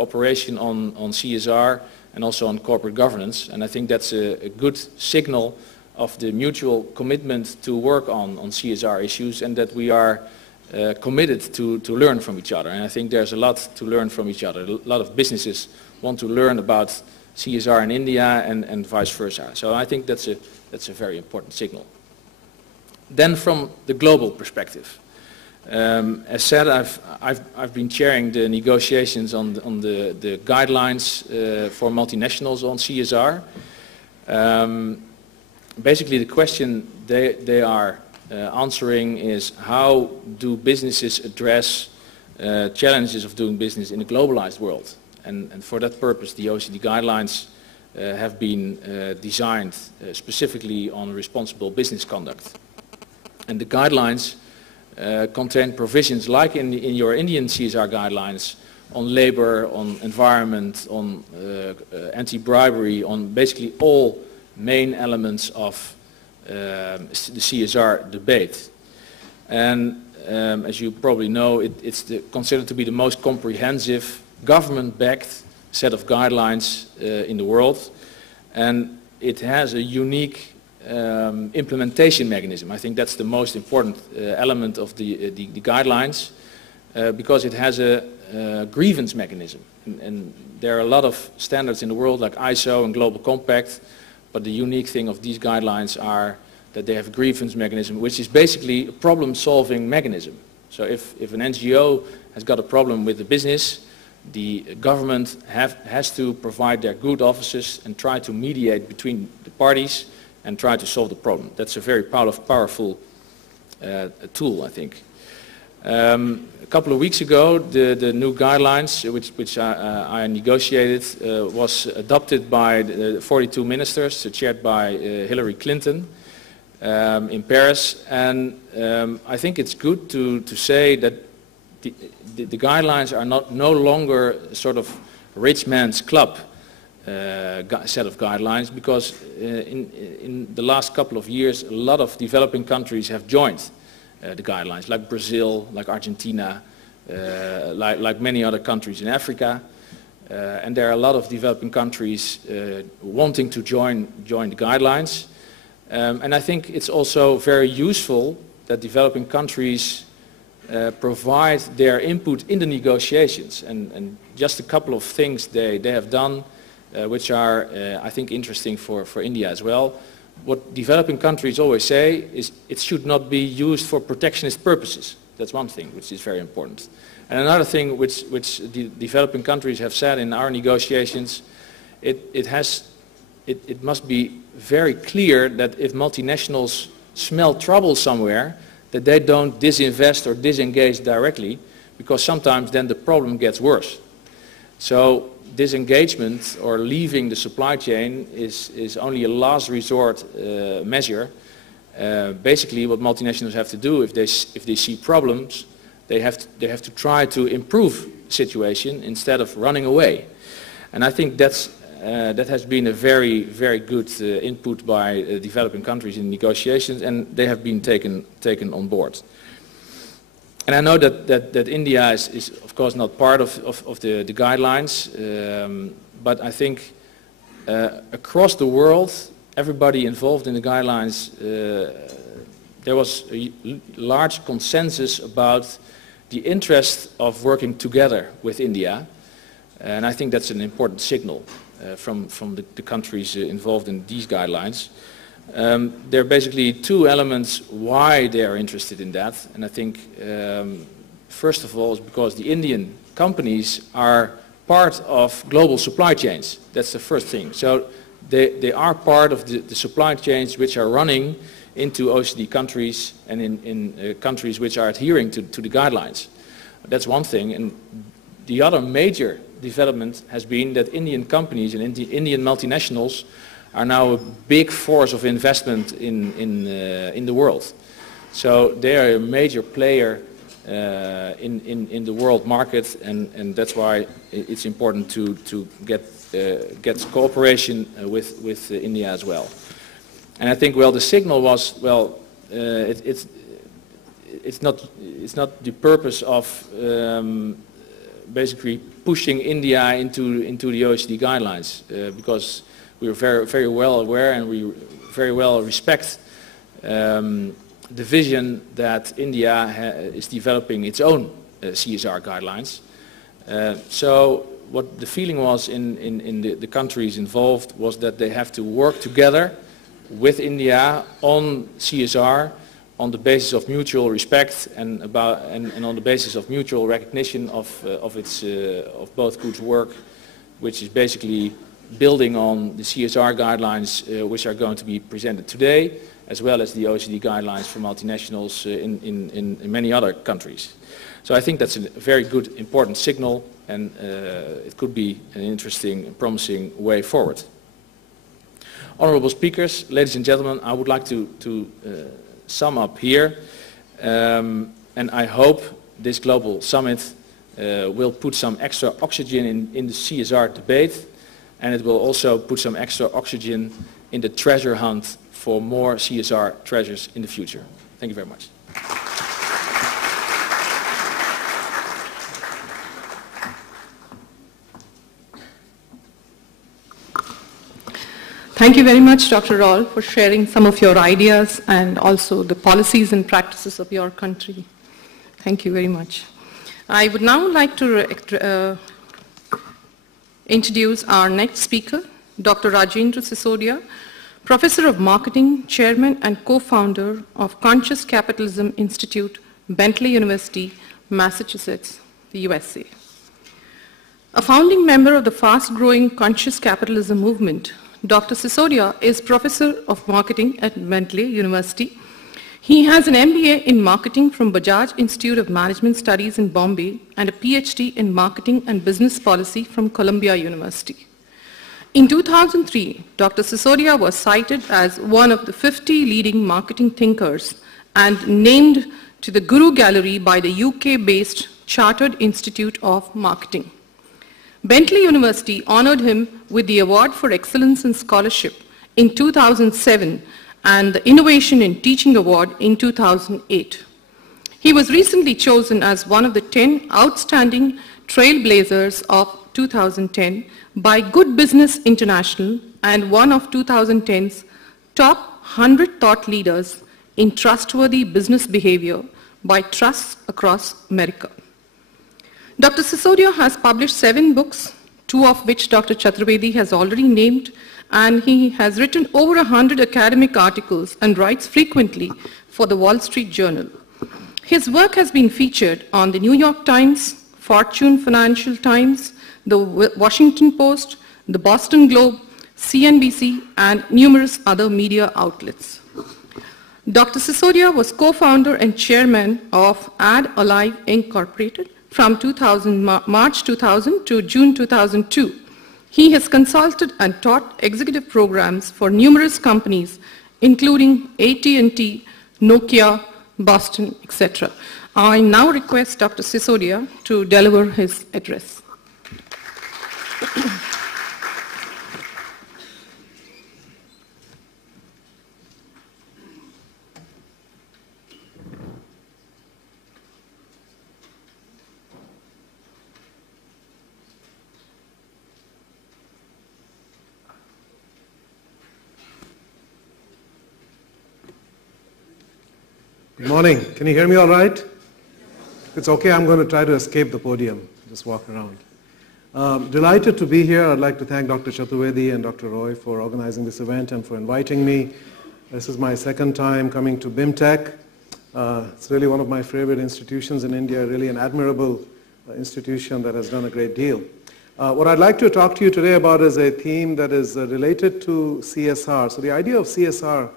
cooperation on CSR and also on corporate governance, and I think that's a good signal of the mutual commitment to work on CSR issues, and that we are committed to learn from each other. And I think there's a lot to learn from each other. A lot of businesses want to learn about CSR in India and vice versa. So I think that's a very important signal. Then from the global perspective, as said, I've been chairing the negotiations on the guidelines for multinationals on CSR. Basically, the question they are answering is, how do businesses address challenges of doing business in a globalized world? And for that purpose, the OECD guidelines have been designed specifically on responsible business conduct. And the guidelines contain provisions like in your Indian CSR guidelines on labor, on environment, on anti-bribery, on basically all main elements of the CSR debate. And as you probably know, it's considered to be the most comprehensive government-backed set of guidelines in the world, and it has a unique implementation mechanism. I think that's the most important element of the guidelines, because it has a grievance mechanism. And there are a lot of standards in the world like ISO and Global Compact, but the unique thing of these guidelines are that they have a grievance mechanism, which is basically a problem-solving mechanism. So if an NGO has got a problem with the business, the government has to provide their good offices and try to mediate between the parties and try to solve the problem. That's a very powerful tool, I think. A couple of weeks ago, the new guidelines, which I negotiated, was adopted by the 42 ministers, chaired by Hillary Clinton in Paris. And I think it's good to say that the guidelines are no longer sort of rich man's club set of guidelines, because in the last couple of years, a lot of developing countries have joined the guidelines, like Brazil, like Argentina, like many other countries in Africa. And there are a lot of developing countries wanting to join the guidelines. And I think it's also very useful that developing countries provide their input in the negotiations. And just a couple of things they have done, which are, I think, interesting for India as well. What developing countries always say is it should not be used for protectionist purposes. That's one thing which is very important. And another thing which the developing countries have said in our negotiations, it must be very clear that if multinationals smell trouble somewhere, that they don't disinvest or disengage directly, because sometimes then the problem gets worse. So disengagement or leaving the supply chain is only a last resort measure. Basically, what multinationals have to do if they see problems, they have to try to improve the situation instead of running away. And I think that has been a very, very good input by developing countries in negotiations, and they have been taken on board. And I know that India is of course not part of the guidelines, but I think across the world, everybody involved in the guidelines, there was a large consensus about the interest of working together with India, and I think that's an important signal from the countries involved in these guidelines. There are basically two elements why they are interested in that, and I think first of all is because the Indian companies are part of global supply chains. That's the first thing. So they are part of the supply chains which are running into OECD countries and in countries which are adhering to the guidelines. That's one thing. And the other major development has been that Indian companies and Indian multinationals are now a big force of investment in the world. So they are a major player in the world market, and that's why it's important to get cooperation with India as well. And I think, well, the signal was, well, it's not the purpose of basically pushing India into the OECD guidelines because we are very well aware and we very well respect the vision that India is developing its own CSR guidelines. So what the feeling was in the countries involved was that they have to work together with India on CSR on the basis of mutual respect and on the basis of mutual recognition of both good work, which is basically building on the CSR guidelines which are going to be presented today, as well as the OECD guidelines for multinationals in many other countries. So I think that's a very good, important signal, and it could be an interesting and promising way forward. Honorable speakers, ladies and gentlemen, I would like to sum up here, and I hope this global summit will put some extra oxygen in the CSR debate, and it will also put some extra oxygen in the treasure hunt for more CSR treasures in the future. Thank you very much. Thank you very much, Dr. Raul, for sharing some of your ideas and also the policies and practices of your country. Thank you very much. I would now like to introduce our next speaker, Dr. Rajendra Sisodia, Professor of Marketing, Chairman and Co-founder of Conscious Capitalism Institute, Bentley University, Massachusetts, the USA. A founding member of the fast-growing Conscious Capitalism movement, Dr. Sisodia is Professor of Marketing at Bentley University. He has an MBA in Marketing from Bajaj Institute of Management Studies in Bombay and a PhD in Marketing and Business Policy from Columbia University. In 2003, Dr. Sisodia was cited as one of the 50 leading marketing thinkers and named to the Guru Gallery by the UK-based Chartered Institute of Marketing. Bentley University honored him with the Award for Excellence in Scholarship in 2007 and the Innovation in Teaching Award in 2008. He was recently chosen as one of the 10 outstanding trailblazers of 2010 by Good Business International and one of 2010's top 100 thought leaders in trustworthy business behavior by Trusts Across America. Dr. Sisodia has published 7 books, 2 of which Dr. Chaturvedi has already named, and he has written over 100 academic articles and writes frequently for the Wall Street Journal. His work has been featured on the New York Times, Fortune Financial Times, the Washington Post, the Boston Globe, CNBC, and numerous other media outlets. Dr. Sisodia was co-founder and chairman of Ad Alive Incorporated from March 2000 to June 2002. He has consulted and taught executive programs for numerous companies, including AT&T, Nokia, Boston, etc. I now request Dr. Sisodia to deliver his address. Good morning. Can you hear me all right? If it's okay, I'm going to try to escape the podium, just walk around. Delighted to be here. I'd like to thank Dr. Chaturvedi and Dr. Roy for organizing this event and for inviting me. This is my second time coming to BIMTech. It's really one of my favorite institutions in India, really an admirable institution that has done a great deal. What I'd like to talk to you today about is a theme that is related to CSR. So the idea of CSR,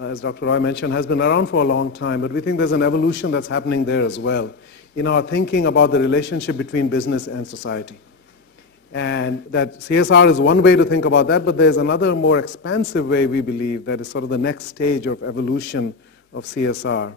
as Dr. Roy mentioned, has been around for a long time, but we think there's an evolution that's happening there as well in our thinking about the relationship between business and society. And that CSR is one way to think about that, but there's another more expansive way, we believe, that is sort of the next stage of evolution of CSR.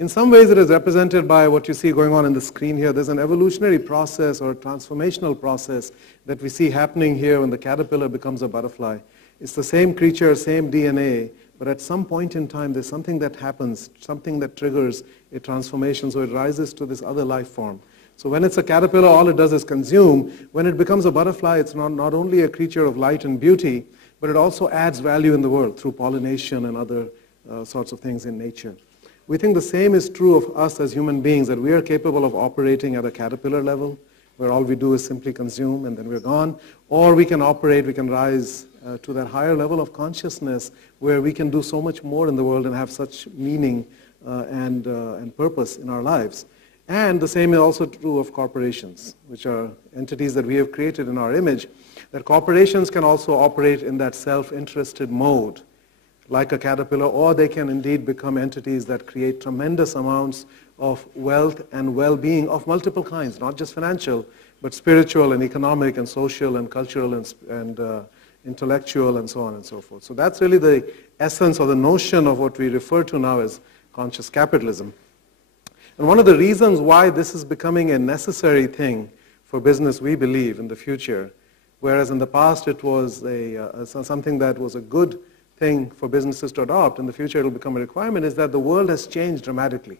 In some ways, it is represented by what you see going on in the screen here. There's an evolutionary process or a transformational process that we see happening here when the caterpillar becomes a butterfly. It's the same creature, same DNA, but at some point in time, there's something that happens, something that triggers a transformation, so it rises to this other life form. So when it's a caterpillar, all it does is consume. When it becomes a butterfly, it's not only a creature of light and beauty, but it also adds value in the world through pollination and other sorts of things in nature. We think the same is true of us as human beings, that we are capable of operating at a caterpillar level, where all we do is simply consume and then we're gone, or we can operate, we can rise to that higher level of consciousness where we can do so much more in the world and have such meaning and purpose in our lives. And the same is also true of corporations, which are entities that we have created in our image, that corporations can also operate in that self-interested mode, like a caterpillar, or they can indeed become entities that create tremendous amounts of wealth and well-being of multiple kinds, not just financial, but spiritual and economic and social and cultural and intellectual and so on and so forth. So that's really the essence or the notion of what we refer to now as conscious capitalism. And one of the reasons why this is becoming a necessary thing for business, we believe, in the future, whereas in the past it was something that was a good thing for businesses to adopt, in the future it will become a requirement, is that the world has changed dramatically.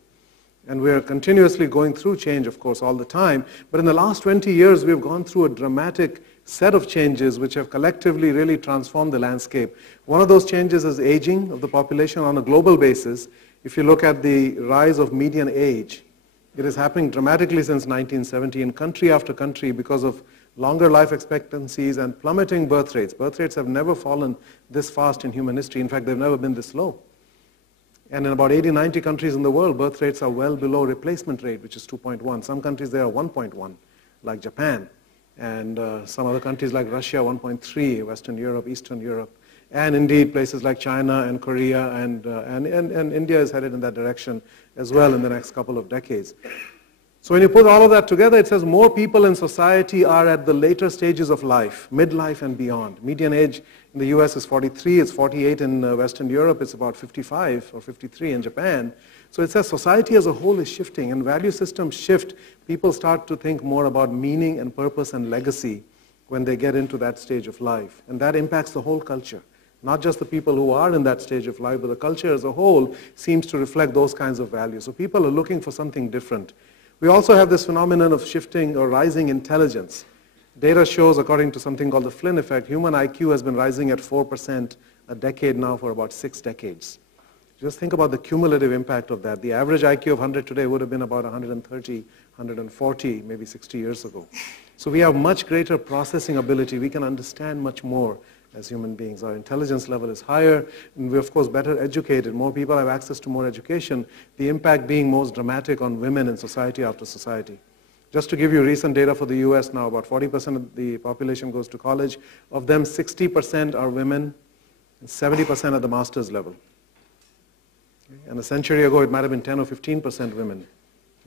And we are continuously going through change, of course, all the time. But in the last 20 years, we've gone through a dramatic set of changes which have collectively really transformed the landscape. One of those changes is aging of the population on a global basis. If you look at the rise of median age, it is happening dramatically since 1970 in country after country because of longer life expectancies and plummeting birth rates. Birth rates have never fallen this fast in human history. In fact, they've never been this low. And in about 80, 90 countries in the world, birth rates are well below replacement rate, which is 2.1. Some countries, they are 1.1, like Japan. And some other countries like Russia, 1.3, Western Europe, Eastern Europe. And indeed, places like China and Korea and India is headed in that direction as well in the next couple of decades. So when you put all of that together, it says more people in society are at the later stages of life, midlife and beyond. Median age in the US is 43, it's 48 in Western Europe, it's about 55 or 53 in Japan. So it says society as a whole is shifting, and value systems shift. People start to think more about meaning and purpose and legacy when they get into that stage of life. And that impacts the whole culture. Not just the people who are in that stage of life, but the culture as a whole seems to reflect those kinds of values. So people are looking for something different. We also have this phenomenon of shifting or rising intelligence. Data shows, according to something called the Flynn effect, human IQ has been rising at 4% a decade now for about 6 decades. Just think about the cumulative impact of that. The average IQ of 100 today would have been about 130, 140, maybe 60 years ago. So we have much greater processing ability. We can understand much more as human beings. Our intelligence level is higher, and we're of course better educated. More people have access to more education, the impact being most dramatic on women in society after society. Just to give you recent data for the US now, about 40% of the population goes to college. Of them, 60% are women, and 70% at the master's level. And a century ago, it might have been 10 or 15% women.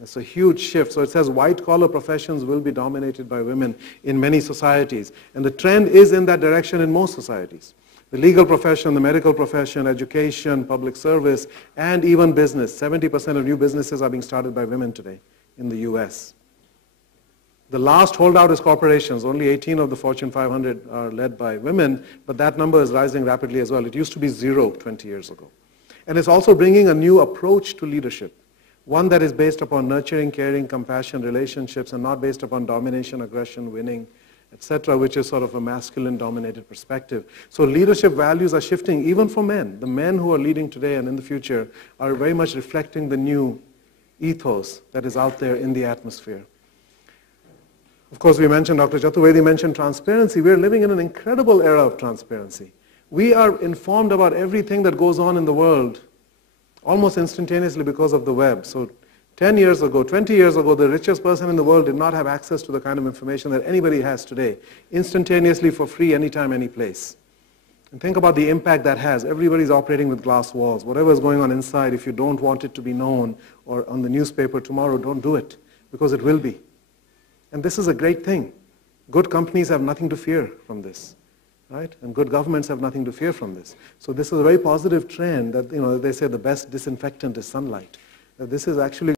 It's a huge shift. So it says white-collar professions will be dominated by women in many societies. And the trend is in that direction in most societies. The legal profession, the medical profession, education, public service, and even business. 70% of new businesses are being started by women today in the US. The last holdout is corporations. Only 18 of the Fortune 500 are led by women, but that number is rising rapidly as well. It used to be 0 20 years ago. And it's also bringing a new approach to leadership. One that is based upon nurturing, caring, compassion, relationships, and not based upon domination, aggression, winning, etc., which is sort of a masculine-dominated perspective. So leadership values are shifting even for men. The men who are leading today and in the future are very much reflecting the new ethos that is out there in the atmosphere. Of course, we mentioned, Dr. Chaturvedi mentioned transparency. We are living in an incredible era of transparency. We are informed about everything that goes on in the world almost instantaneously because of the web. So 10 years ago, 20 years ago, the richest person in the world did not have access to the kind of information that anybody has today, instantaneously for free, anytime, any place. And think about the impact that has. Everybody's operating with glass walls. Whatever is going on inside, if you don't want it to be known or on the newspaper tomorrow, don't do it, because it will be. And this is a great thing. Good companies have nothing to fear from this. Right? And good governments have nothing to fear from this. So this is a very positive trend that, they say the best disinfectant is sunlight. That this is actually